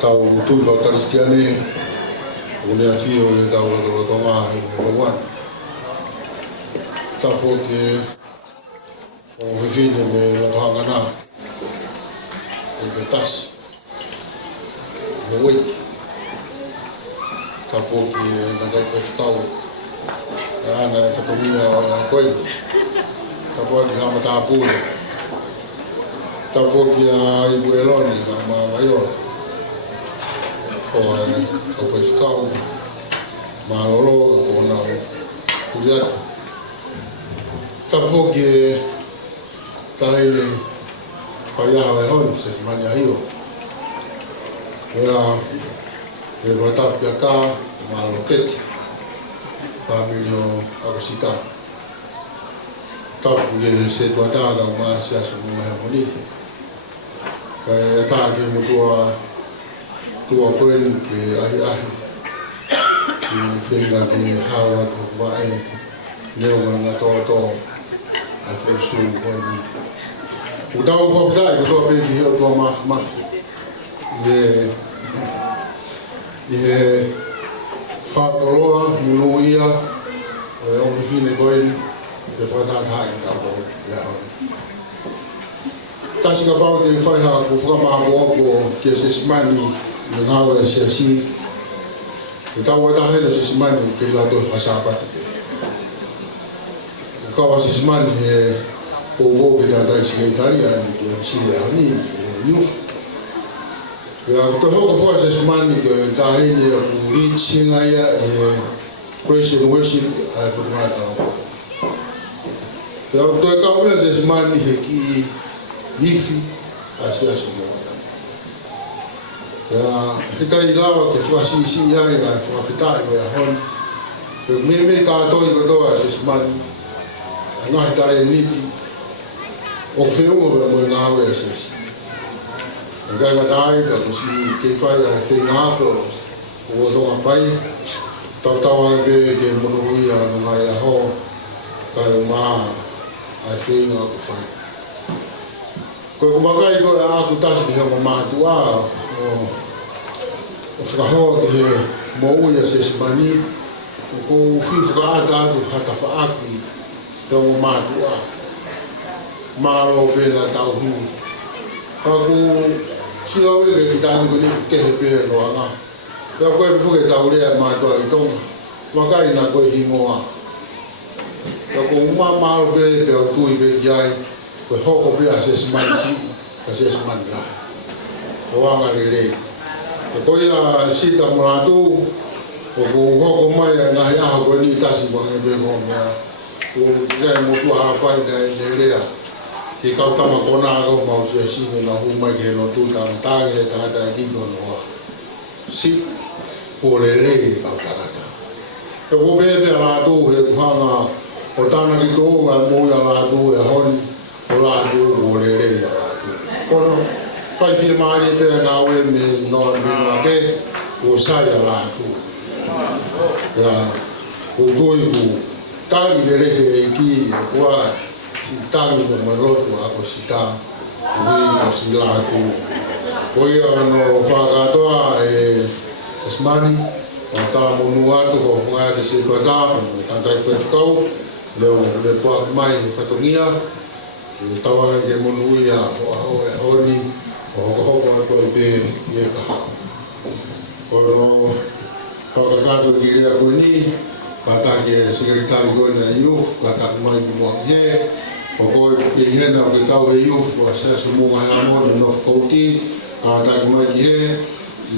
tau tui whau taristiane o lea whio le tau rotonga e kawan tau fōke o whiwhine me latahanga nā e ke tas me wiki tau fōke na kai koe whakau e ana e whakamia o e koe tau fōke hama tā pūle tau fōke a ibu eloni na maiora o e o koe whakau māroro o nā kuriata tau fōke taile paiaha e hon se mani ahio ea e watapia ka maro keti pamilio akosita tapu ge se tuataga ma se asumu e moni kai atake mutua tua koen ke ahi ahi ki whenga ki hawa tu wae leo nga toto a fosu koen utau kofdai kutoa peki hio tua mafu ye whakoroa munuia o whiwhine koen te whanakahai kako ia honi tasika pau te whaiha ku whakamahamoako ke sesimani i ngāwe se si e tau atahelo sesimani ke lato whasapata ke kawa sesimani e kōkō ki tātai siketaria ni ke sile ahoni e youth ya to hoko fo sesimani ke tahini ku reaching ia e praise and worship a kumata ya to ka ora sesimani he ki ifi asiasu ya kai lao ke fasi si ia ia fafita ia hon me ka to i to sesimani ana hitare niti o feo mo na we ses ngai matai da si ke fai a fe na ko o so a fai tau ke monuia no mai a ho kai ma a fe na ko fai ko magai ko a ku tas ki ho ma tua o fraho ke mo uia sesimani ko fi fra da ko hata fa aki do ma tua malo pela tau hu aku sio we ke tani ko ni ke pe no ana ya ko fu ke tau le ma to i tong makai na ko hi moa ya ko ma malo pe te tu i be jai ko ho ko pe assessment si assessment la o anga le ko ya si ta mo tu ko ho ko mai na ya ko ni ta si bo ne be mo ya ko ke mo tu ha pa le ya ki kautama kona ko mau se si na huma ke no tu ta ge ta ki no no si por le kautata ko be be la tu he hanga o tana ki ko ga mo ya la tu e hon o la tu o le ya ko no fai fi mari be na we me no na ke o sa ya la tu ya o goi ku ta le ki wa tangi no maroto ako sita wi ko sila ko koia no whakatoa e tasmani o tā monua to ko funga de se pata tantai whakau leo le pa mai ni whatongia e tawa ke monuia o honi o hoko ko pe e ka o no whakakato ki rea ko ni pata ke sekretari ko na youth pata mai mo he o ko ke hena o ke tau e youth o se mo ga mo no kouti a ta mo ye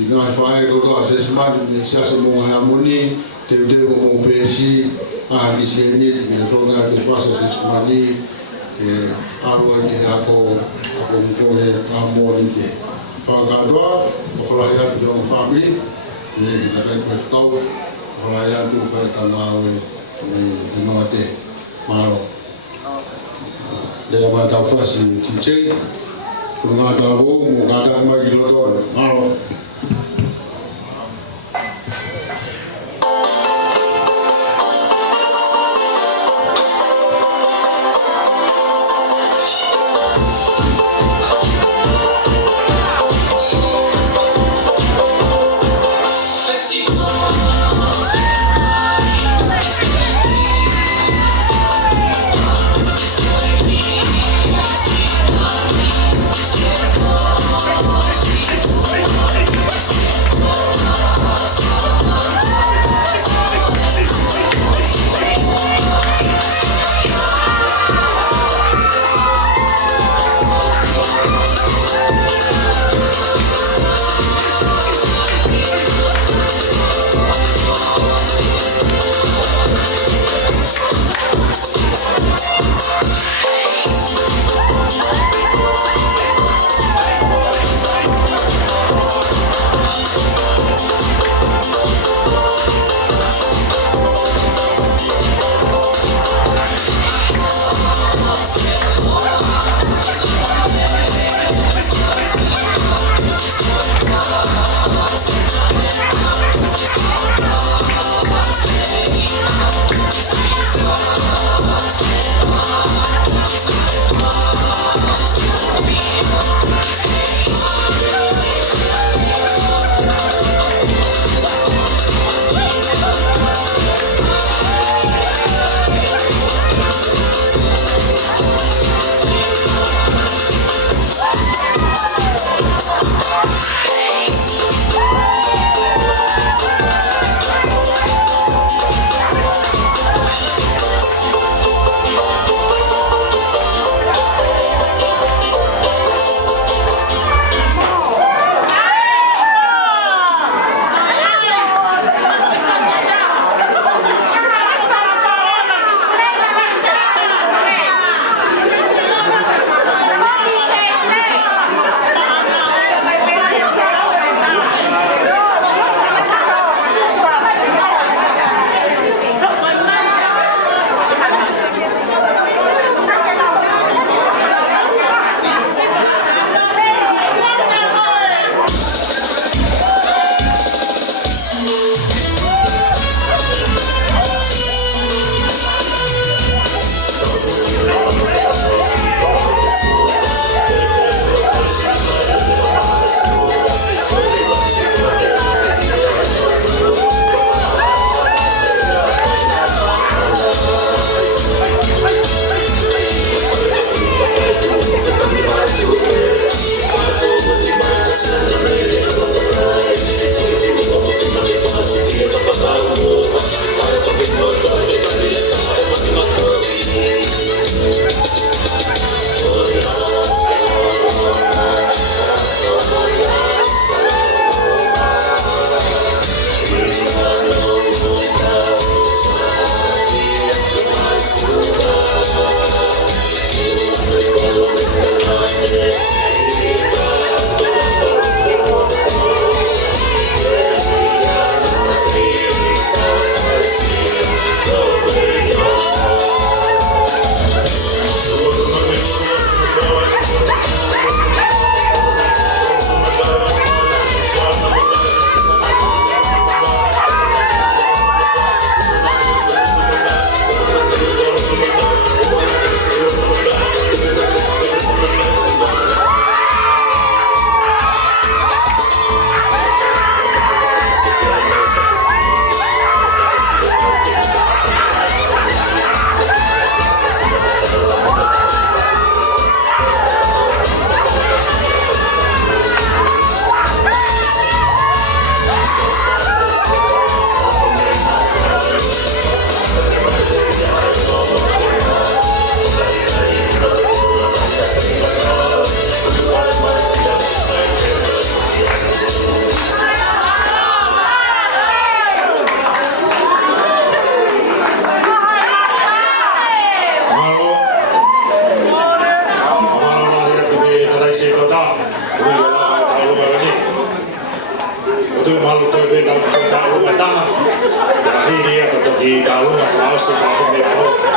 i na fai ko ko se ma ni se mo ga mo ni te mo pe si a ni se ni ni to na ke pasa se ma ni e a ro ke a ko mo e a mo ni ke fa ga do o la ya de no family e na ka ko tau o la ya tu pa ta na we ni no te malo le ma ta fasi tiche ko na ta vo mo ga ta ma ki lo to malo malu toiveita on taulua taha. Ja siinä toki taulua vasta taulua.